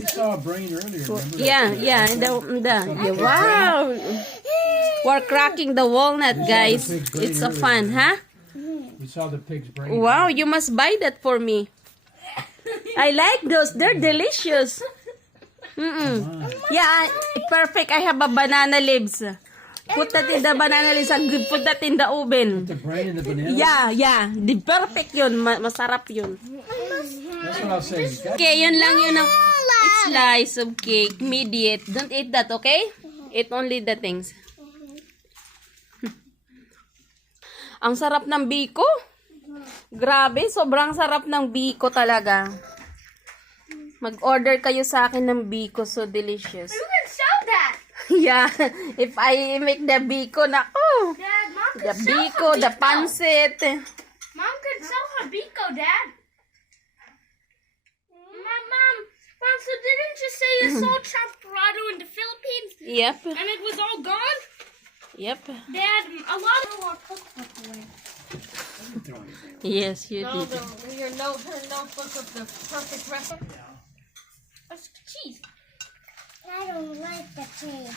We saw a brain earlier, remember? Yeah. Wow. We're cracking the walnut, guys. It's a fun, huh? We saw the pig's brain. Wow, you must buy that for me. I like those. They're delicious. Yeah, perfect. I have a banana leaves. Put that in the banana leaves and put that in the oven. The brain in the banana? Yeah. The perfect yun. Masarap yun. That's what I was saying. Okay, yun lang yun. Each slice of cake, mediate. Don't eat that, okay? Eat only the things. Ang sarap ng biko. Grabe, sobrang sarap ng biko talaga. Mag-order kayo sa akin ng biko, so delicious. You can sell that. Yeah, if I make the biko, nako. Dad, Mom The can sell biko, her the pancit. Mom can sell her biko, Dad. Mom, so didn't you say you saw champurrado in the Philippines? Yep, And it was all gone? yep. Dad, a lot of our cookbook away. Yes, you No, did. her notebook of the perfect recipe. That's cheese. I don't like the cheese.